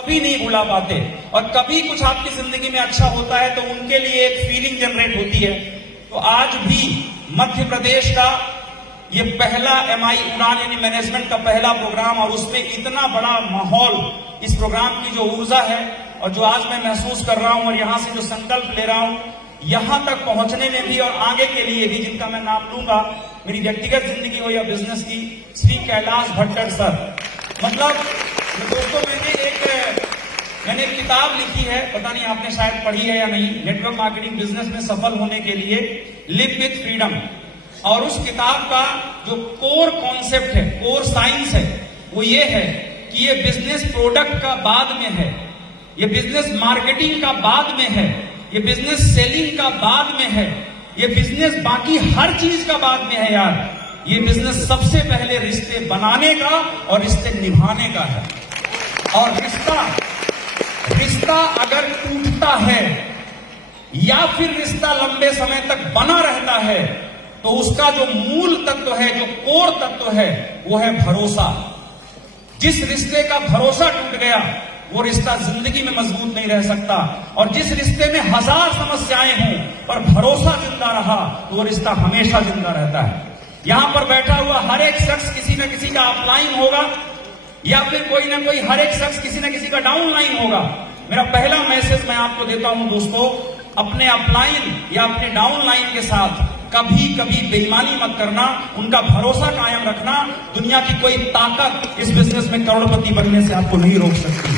कभी नहीं भुला पाते। और कभी कुछ आपकी जिंदगी में अच्छा होता है तो उनके लिए एक फीलिंग जनरेट होती है। तो आज भी मध्य प्रदेश का ये पहला MI उड़ान यानी मैनेजमेंट का पहला प्रोग्राम, और उसमें इतना बड़ा माहौल, इस प्रोग्राम की जो ऊर्जा है और जो आज मैं महसूस कर रहा हूं और यहां से जो संकल्प ले रहा हूं, यहां तक पहुंचने में भी और आगे के लिए भी, जिनका मैं नाम लूंगा, मेरी व्यक्तिगत जिंदगी हो या बिजनेस की, श्री कैलाश भट्टर सर। मतलब दोस्तों, मैंने एक किताब लिखी है, पता नहीं आपने शायद पढ़ी है या नहीं, नेटवर्क मार्केटिंग बिजनेस में सफल होने के लिए, लिव विथ फ्रीडम। और उस किताब का जो कोर कॉन्सेप्ट है, कोर साइंस है, वो ये है कि ये बिजनेस प्रोडक्ट का बाद में है, ये बिजनेस मार्केटिंग का बाद में है, ये बिजनेस सेलिंग का बाद में है, ये बिजनेस बाकी हर चीज का बाद में है यार। ये बिजनेस सबसे पहले रिश्ते बनाने का और रिश्ते निभाने का है। और रिश्ता अगर टूटता है या फिर रिश्ता लंबे समय तक बना रहता है तो उसका जो मूल तत्व है, जो कोर तत्व है, वो है भरोसा। जिस रिश्ते का भरोसा टूट गया वो रिश्ता जिंदगी में मजबूत नहीं रह सकता। और जिस रिश्ते में 1000 समस्याएं हों पर भरोसा जिंदा रहा तो वो रिश्ता हमेशा जिंदा रहता है। यहां पर बैठा हुआ हर एक शख्स किसी न किसी का अपलाइन होगा या फिर कोई ना कोई, हर एक शख्स किसी न किसी का डाउनलाइन होगा। मेरा पहला मैसेज मैं आपको देता हूं दोस्तों, अपने अपलाइन या अपने डाउनलाइन के साथ कभी कभी बेईमानी मत करना, उनका भरोसा कायम रखना। दुनिया की कोई ताकत इस बिजनेस में करोड़पति बनने से आपको नहीं रोक सकती।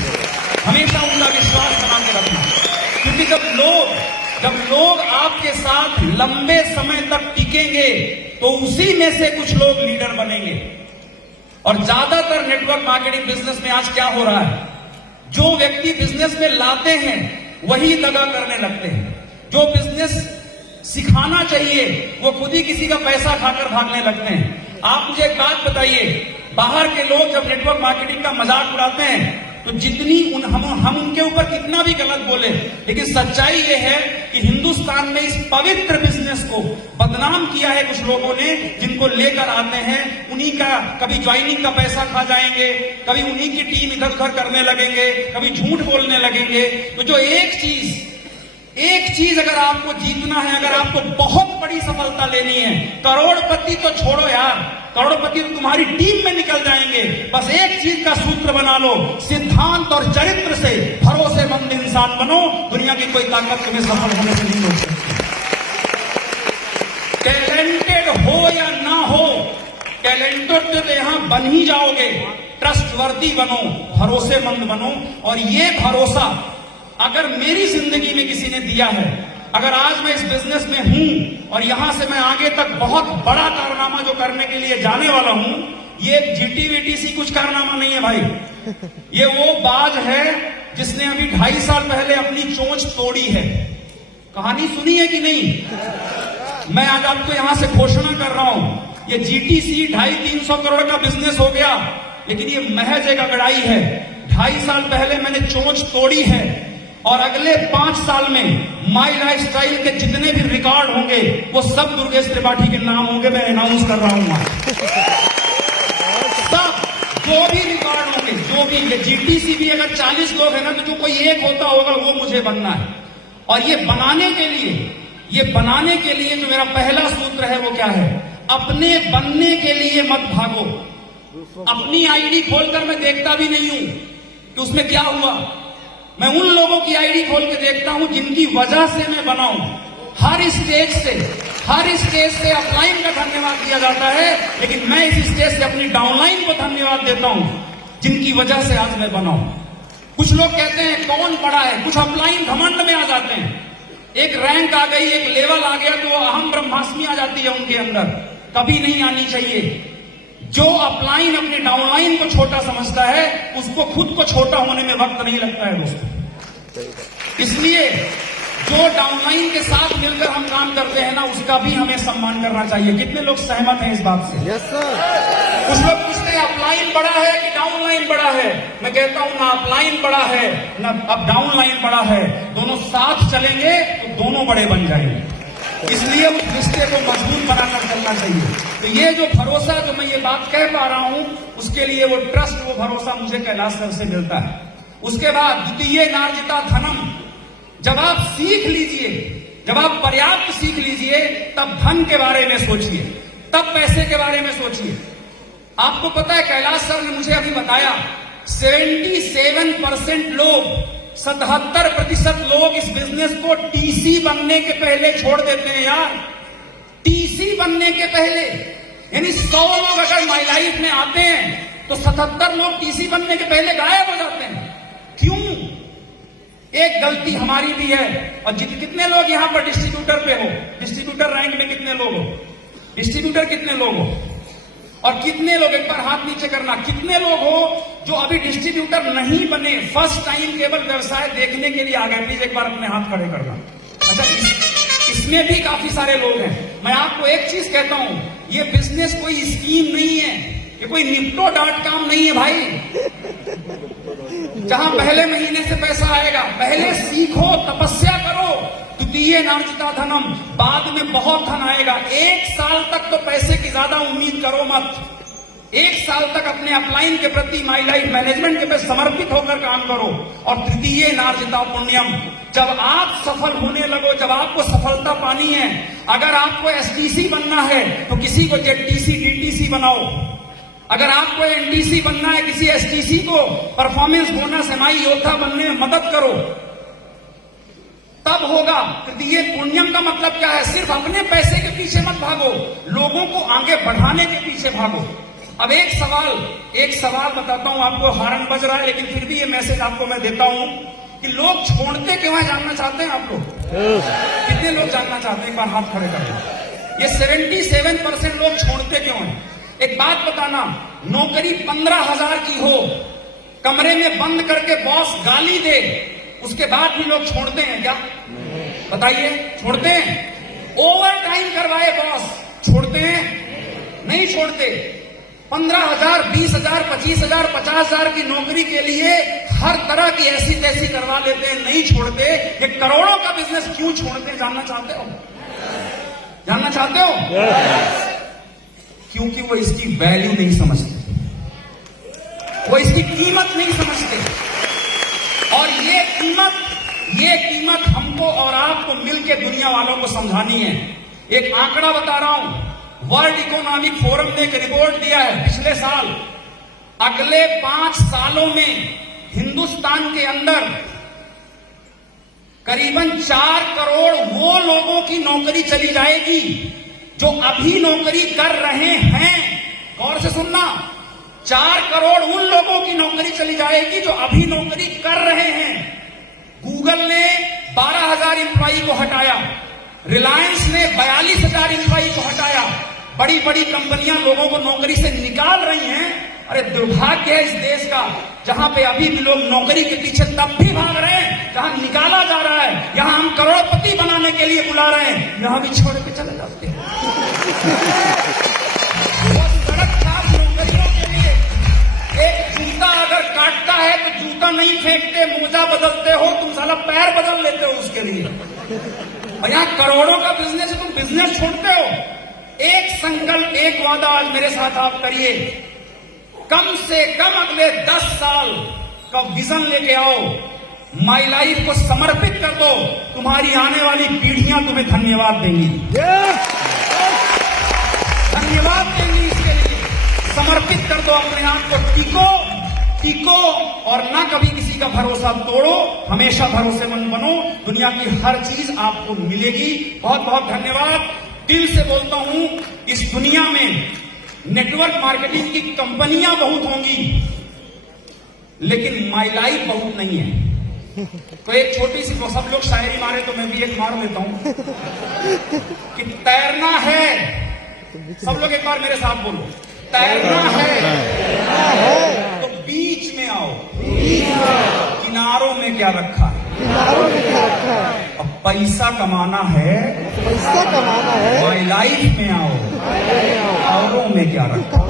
हमेशा उनका विश्वास बना के रखना, क्योंकि जब लोग आपके साथ लंबे समय तक टिकेंगे तो उसी में से कुछ लोग लीडर बनेंगे। और ज्यादातर नेटवर्क मार्केटिंग बिजनेस में आज क्या हो रहा है, जो व्यक्ति बिजनेस में लाते हैं वही दगा करने लगते हैं। जो बिजनेस सिखाना चाहिए वो खुद ही किसी का पैसा खाकर भागने लगते हैं। आप मुझे एक बात बताइए, बाहर के लोग जब नेटवर्क मार्केटिंग का मजाक उड़ाते हैं तो जितनी हम उनके ऊपर कितना भी गलत बोले, लेकिन सच्चाई ये है कि हिंदुस्तान में इस पवित्र बिजनेस को बदनाम किया है कुछ लोगों ने, जिनको लेकर आते हैं उन्हीं का कभी ज्वाइनिंग का पैसा खा जाएंगे, कभी उन्हीं की टीम इधर उधर करने लगेंगे, कभी झूठ बोलने लगेंगे। तो जो एक चीज अगर आपको जीतना है, अगर आपको बहुत बड़ी सफलता लेनी है, करोड़पति तो छोड़ो यार, करोड़पति तो तुम्हारी टीम में निकल जाएंगे। बस एक चीज का सूत्र बना लो, सिद्धांत और चरित्र से भरोसेमंद इंसान बनो, दुनिया की कोई ताकत तुम्हें सफल होने से नहीं रोक सकती। टैलेंटेड हो या ना हो, टैलेंटेड तो यहां बन ही जाओगे। ट्रस्टवर्दी बनो, भरोसेमंद बनो। और ये भरोसा अगर मेरी जिंदगी में किसी ने दिया है, अगर आज मैं इस बिजनेस में हूं और यहां से मैं आगे तक बहुत बड़ा कारनामा जो करने के लिए जाने वाला हूं, ये GTVTC कुछ कारनामा नहीं है भाई। ये वो बाज है जिसने अभी 2.5 साल पहले अपनी चोंच तोड़ी है। कहानी सुनी है कि नहीं? मैं आज आपको यहां से घोषणा कर रहा हूं, ये GTC 250-300 करोड़ का बिजनेस हो गया, लेकिन ये महज एक अगड़ाई है। 2.5 साल पहले मैंने चोंच तोड़ी है और अगले 5 साल में माई लाइफस्टाइल के जितने भी रिकॉर्ड होंगे वो सब दुर्गेश त्रिपाठी के नाम होंगे। मैं अनाउंस कर रहा हूं सब, जो भी रिकॉर्ड होंगे, जो भी। ये GTC भी अगर 40 लोग है ना, तो जो कोई एक होता होगा वो मुझे बनना है। और ये बनाने के लिए जो मेरा पहला सूत्र है वो क्या है, अपने बनने के लिए मत भागो। अपनी आईडी खोलकर मैं देखता भी नहीं हूं कि उसमें क्या हुआ, मैं उन लोगों की आईडी खोल के देखता हूं जिनकी वजह से मैं बना हूं। हर स्टेज से अपलाइन का धन्यवाद दिया जाता है, लेकिन मैं इस स्टेज से अपनी डाउनलाइन को धन्यवाद देता हूं जिनकी वजह से आज मैं बना हूं। कुछ लोग कहते हैं कौन बड़ा है, कुछ अपलाइन घमंड में आ जाते हैं, एक रैंक आ गई, एक लेवल आ गया तो अहम ब्रह्मास्मि आ जाती है उनके अंदर। कभी नहीं आनी चाहिए। जो अपलाइन अपने डाउनलाइन को छोटा समझता है उसको खुद को छोटा होने में वक्त नहीं लगता है दोस्तों। इसलिए जो डाउनलाइन के साथ मिलकर हम काम करते हैं ना, उसका भी हमें सम्मान करना चाहिए। कितने लोग सहमत हैं इस बात से? Yes sir. कुछ लोग पूछते हैं अपलाइन बड़ा है कि डाउनलाइन बड़ा है। मैं कहता हूं ना अपलाइन बड़ा है ना अब डाउनलाइन बड़ा है, दोनों साथ चलेंगे तो दोनों बड़े बन जाएंगे। इसलिए उस रिश्ते को मजबूत बनाकर चलना चाहिए। तो ये जो भरोसा, जो मैं ये बात कह पा रहा हूं, उसके लिए वो ट्रस्ट, वो भरोसा मुझे कैलाश सर से मिलता है। उसके बाद द्वितीय नार्जिता धनम। जब आप सीख लीजिए, जब आप पर्याप्त सीख लीजिए, तब धन के बारे में सोचिए, तब पैसे के बारे में सोचिए। आपको पता है, कैलाश सर ने मुझे अभी बताया 77% लोग, 77% लोग इस बिजनेस को टीसी बनने के पहले छोड़ देते हैं यार। टीसी बनने के पहले, यानी 100 लोग अगर माई लाइफ में आते हैं तो 77 लोग टीसी बनने के पहले गायब हो जाते हैं। क्यों? एक गलती हमारी भी है। और कितने लोग यहां पर डिस्ट्रीब्यूटर पे हो? डिस्ट्रीब्यूटर रैंक में कितने लोग हो? डिस्ट्रीब्यूटर कितने लोग हो? और कितने लोग, एक बार हाथ नीचे करना, कितने लोग हो जो अभी डिस्ट्रीब्यूटर नहीं बने, फर्स्ट टाइम केवल व्यवसाय देखने के लिए आ गए? प्लीज एक बार अपने हाथ खड़े करना। अच्छा, इसमें भी काफी सारे लोग हैं। मैं आपको एक चीज कहता हूं, ये बिजनेस कोई स्कीम नहीं है, ये कोई निफ्टो.com नहीं है भाई, जहां पहले महीने से पैसा आएगा। पहले सीखो, तपस्या करो, द्वितीय नार्जिता धनम, बाद में बहुत धन आएगा। 1 साल तक तो पैसे की ज्यादा उम्मीद करो मत। 1 साल तक अपने अपलाइन के प्रति, माई लाइफ मैनेजमेंट के प्रति समर्पित होकर काम करो। और तृतीय नार्जिता पुण्यम, जब आप सफल होने लगो, जब आपको सफलता पानी है, अगर आपको एसटीसी बनना है तो किसी को जेटीसी डीटीसी बनाओ। अगर आपको एनडीसी बनना है, किसी एसटीसी को परफॉर्मेंस बोनस एमआई योद्धा बनने में मदद करो, तब होगा। तृतीय पुण्यम का मतलब क्या है? सिर्फ अपने पैसे के पीछे मत भागो, लोगों को आगे बढ़ाने के पीछे भागो। अब एक सवाल बताता हूं आपको, हॉर्न बज रहा है लेकिन फिर भी ये मैसेज आपको मैं देता हूं कि लोग छोड़ते क्यों है, जानना चाहते हैं आप लोग? कितने लोग जानना चाहते हैं? एक बार हाथ खड़े कर दो। ये 77% लोग छोड़ते क्यों हैं? एक बात बताना, नौकरी 15,000 की हो, कमरे में बंद करके बॉस गाली दे, उसके बाद भी लोग छोड़ते हैं क्या? बताइए, छोड़ते हैं? ओवर टाइम करवाए बॉस, छोड़ते हैं? नहीं छोड़ते। 15,000, 20,000, 25,000, 50,000 की नौकरी के लिए हर तरह की ऐसी तैसी करवा लेते हैं, नहीं छोड़ते। ये करोड़ों का बिजनेस क्यों छोड़ते हैं, जानना चाहते हो? जानना चाहते हो? क्योंकि वो इसकी वैल्यू नहीं समझते, वो इसकी कीमत नहीं समझते। और ये कीमत हमको और आपको मिलकर दुनिया वालों को समझानी है। एक आंकड़ा बता रहा हूं, वर्ल्ड इकोनॉमिक फोरम ने एक रिपोर्ट दिया है पिछले साल, अगले 5 सालों में हिंदुस्तान के अंदर करीबन 4 करोड़ वो लोगों की नौकरी चली जाएगी जो अभी नौकरी कर रहे हैं। गौर से सुनना, 4 करोड़ उन लोगों की नौकरी चली जाएगी जो अभी नौकरी कर रहे हैं। गूगल ने 12,000 एम्प्लॉई को हटाया, रिलायंस ने 42,000 एम्प्लॉई को हटाया। बड़ी बड़ी कंपनियां लोगों को नौकरी से निकाल रही हैं। अरे दुर्भाग्य है इस देश का, जहां पे अभी भी लोग नौकरी के पीछे तब भी भाग रहे हैं जहां निकाला जा रहा है। यहां हम करोड़पति बनाने के लिए बुला रहे हैं, यहां भी छोड़ के चले जाते हैं। सड़क साफ नौकरियों के लिए एक जूता अगर काटता है तो जूता नहीं फेंकते, मोजा बदलते हो, तुम साला पैर बदल लेते हो उसके लिए। और यहां करोड़ों का बिजनेस है, तुम बिजनेस छोड़ते हो। एक संकल्प, एक वादा आज मेरे साथ आप करिए, कम से कम अगले 10 साल का विजन लेके आओ, माई लाइफ को समर्पित कर दो, तुम्हारी आने वाली पीढ़ियां तुम्हें धन्यवाद देंगी। धन्यवाद देंगी इसके लिए। समर्पित कर दो अपने आप को, टिको और ना कभी किसी का भरोसा तोड़ो, हमेशा भरोसेमंद बनो, दुनिया की हर चीज आपको मिलेगी। बहुत बहुत धन्यवाद। दिल से बोलता हूं, इस दुनिया में नेटवर्क मार्केटिंग की कंपनियां बहुत होंगी लेकिन माई लाइफ बहुत नहीं है। तो एक छोटी सी, सब लोग शायरी मारे तो मैं भी एक मार लेता हूं कि तैरना है, सब लोग एक बार मेरे साथ बोलो, तैरना है तो बीच में आओ, किनारों में क्या रखा है? अब पैसा कमाना है, माई लाइफ में आओ, औरों में क्या रखा?